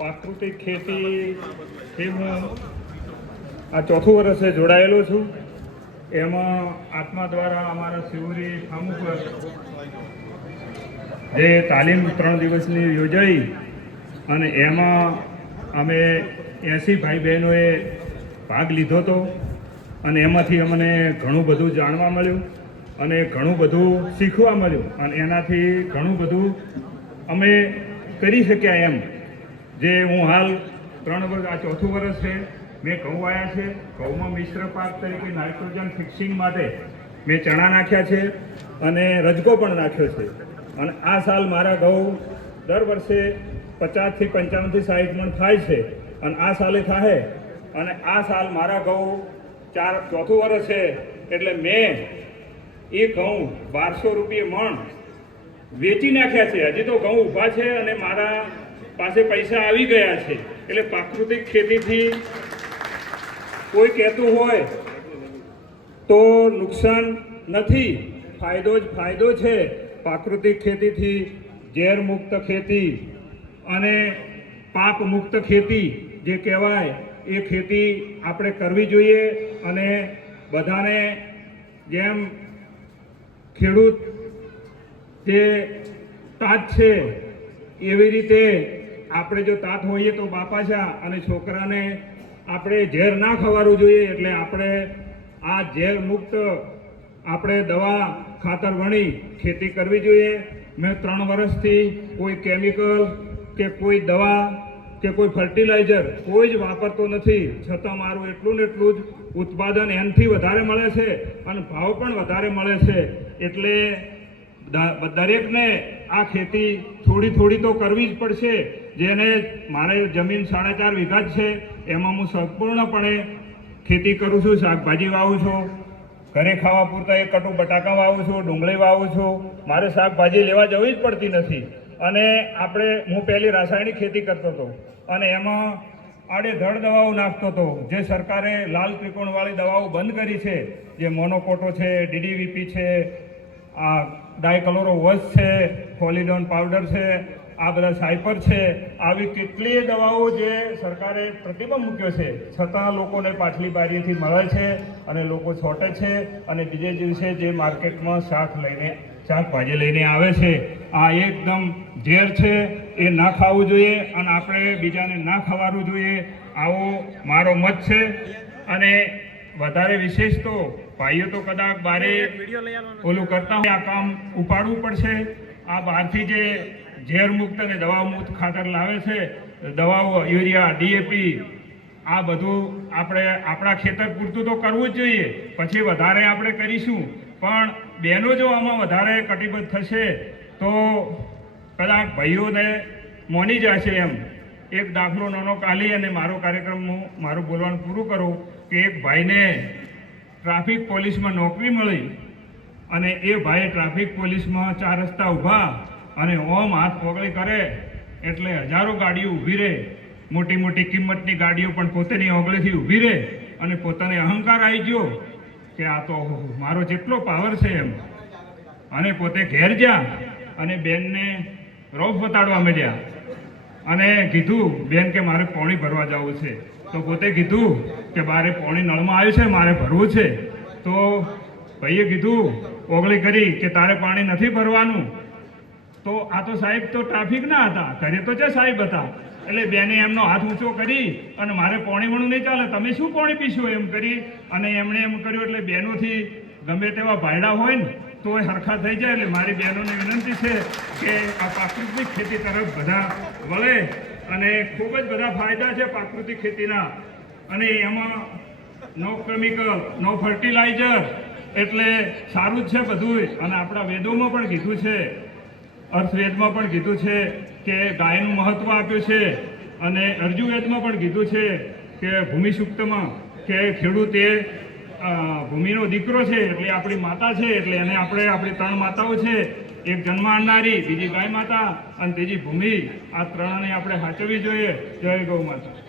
પ્રાકૃતિક ખેતીથી હું આ ચોથું વર્ષે જોડાયેલો છું. એમાં આત્મા દ્વારા અમારા શિવરી ફાર્મ ઉપર જે તાલીમ 3 દિવસની યોજાઈ અને એમાં અમે 80 ભાઈ બહેનોએ ભાગ લીધો હતો અને એમાંથી અમને ઘણું બધું જાણવા મળ્યું અને ઘણું બધું શીખવા મળ્યું અને એનાથી ઘણું બધું અમે કરી શક્યા એમ. જે હું હાલ 3 વર્ષ આ ચોથું વર્ષ છે મેં ઘઉં વાવ્યા છે. ઘઉંમાં મિશ્ર પાક તરીકે નાઇટ્રોજન ફિક્સિંગ માટે મેં ચણા નાખ્યા છે અને રજકો પણ નાખ્યો છે. અને આ સાલ મારા ઘઉં દર વર્ષે 50 થી 55 થી 60 મણ થાય છે અને આ સાલે થાય. અને આ સાલ મારા ઘઉં ચોથું વર્ષ છે એટલે મેં એ ઘઉં 1200 રૂપિયે મણ વેચી નાખ્યા છે. હજી તો ઘઉં ઊભા છે અને મારા પાસે પૈસા આવી ગયા છે. એટલે પ્રાકૃતિક ખેતીથી કોઈ કહેતું હોય તો નુકસાન નથી, ફાયદો જ ફાયદો છે. પ્રાકૃતિક ખેતીથી ઝેર મુક્ત ખેતી અને પાપ મુક્ત ખેતી જે કહેવાય એ ખેતી આપણે કરવી જોઈએ. અને બધાને જેમ ખેડૂત જે તાત છે એવી રીતે આપણે જો તાત હોઈએ તો બાપાશા અને છોકરાને આપણે ઝેર ના ખવાડવું જોઈએ. એટલે આપણે આ ઝેર મુક્ત આપણે દવા ખાતર વણી ખેતી કરવી જોઈએ. મેં 3 વર્ષથી કોઈ કેમિકલ કે કોઈ દવા કે કોઈ ફર્ટિલાઇઝર કોઈ જ વાપરતો નથી. છતાં મારું એટલું ને એટલું જ ઉત્પાદન એનાથી વધારે મળે છે અને ભાવ પણ વધારે મળે છે. એટલે દરેકને આ ખેતી થોડી થોડી તો કરવી જ પડશે. જેને મારે જમીન 4.5 વીઘા જ છે એમાં હું સંપૂર્ણપણે ખેતી કરું છું. શાકભાજી વાવું છું, ઘરે ખાવા પૂરતા 1 કટુ બટાકા વાવું છું, ડુંગળી વાવું છું. મારે શાકભાજી લેવા જવી જ પડતી નથી. અને હું પહેલી રાસાયણિક ખેતી કરતો હતો અને એમાં આડેધડ દવાઓ નાખતો હતો. જે સરકારે લાલ ત્રિકોણવાળી દવાઓ બંધ કરી છે, જે મોનોકોટો છે, DDVP છે, આ ડાયકલોરોવસ છે, ફોલિડોન પાવડર છે, આ બધા સાયપર છે, આવી કેટલીય દવાઓ જે સરકારે પ્રતિબંધ મૂક્યો છે છતાં લોકોને પાછલી બારીથી મળે છે અને લોકો છોટે છે અને બીજે દિવસે જે માર્કેટમાં શાકભાજી લઈને આવે છે. આ એકદમ ઝેર છે, એ ના ખાવું જોઈએ અને આપણે બીજાને ના ખવાડવું જોઈએ. આવો મારો મત છે. અને વધારે વિશેષ તો ભાઈઓ તો કદાચ બારે ઓલું કરતા હોય આ કામ ઉપાડવું પડશે. આ બહારથી જે ઝેર મુક્ત અને દવા મુક્ત ખાતર લાવે છે, દવાઓ યુરિયા DAP, આ બધું આપણે આપણા ખેતર પૂરતું તો કરવું જ જોઈએ. પછી વધારે આપણે કરીશું. પણ બહેનો જો આમાં વધારે કટિબદ્ધ થશે તો કદાચ ભાઈઓને મોની જશે એમ. એક દાખલો નાનો કાલી અને મારો કાર્યક્રમ હું મારું બોલવાનું પૂરું કરું કે એક ભાઈને ટ્રાફિક પોલીસમાં નોકરી મળી અને એ ભાઈ ટ્રાફિક પોલીસમાં 4 રસ્તા ઊભા અને ઓમ હાથ પોગળી કરે એટલે હજારો ગાડીઓ ઊભી રહે. મોટી મોટી કિંમતની ગાડીઓ પણ પોતાની ઓગળીથી ઊભી રહે અને પોતાને અહંકાર આવી ગયો કે આ તો મારો જેટલો પાવર છે એમ. અને પોતે ઘેર ગયા અને બેનને રોફ બતાડવા માંડ્યા અને કીધું, બેન કે મારે પાણી ભરવા જવું છે. તો પોતે કીધું કે બારે પાણી નળમાં આવ્યું છે, મારે ભરવું છે. તો ભાઈએ કીધું, ઓગળી કરી કે તારે પાણી નથી ભરવાનું. તો આ તો સાહેબ તો ટ્રાફિક ના હતા, ઘરે તો છે સાહેબ હતા. એટલે બેને એમનો હાથ ઊંચો કરી અને મારે પાણી વણું નહીં ચાલે, તમે શું પાણી પીશો એમ કરી અને એમણે એમ કર્યું. એટલે બહેનોથી ગમે તેવા ભાયડા હોય ને તો એ હરખા થઈ જાય. એટલે મારી બહેનોને વિનંતી છે કે આ પ્રાકૃતિક ખેતી તરફ બધા વળે અને ખૂબ જ બધા ફાયદા છે પ્રાકૃતિક ખેતીના. અને એમાં નો કેમિકલ, નો ફર્ટિલાઇઝર, એટલે સારું જ છે બધું. અને આપણા વેદોમાં પણ કીધું છે, અર્થવેદમાં પણ કીધું છે કે ગાયનું મહત્વ આપ્યું છે અને અર્જુવેદમાં પણ કીધું છે કે ભૂમિ સૂક્તમાં કે ખેડૂત એ ભૂમિનો દીકરો છે, એટલે આપણી માતા છે. એટલે એને આપણી 3 માતાઓ છે, એક જન્મ આપનારી, બીજી ગાય માતા અને ત્રીજી ભૂમિ. આ 3ને આપણે સાચવવી જોઈએ. જય ગૌ માતા.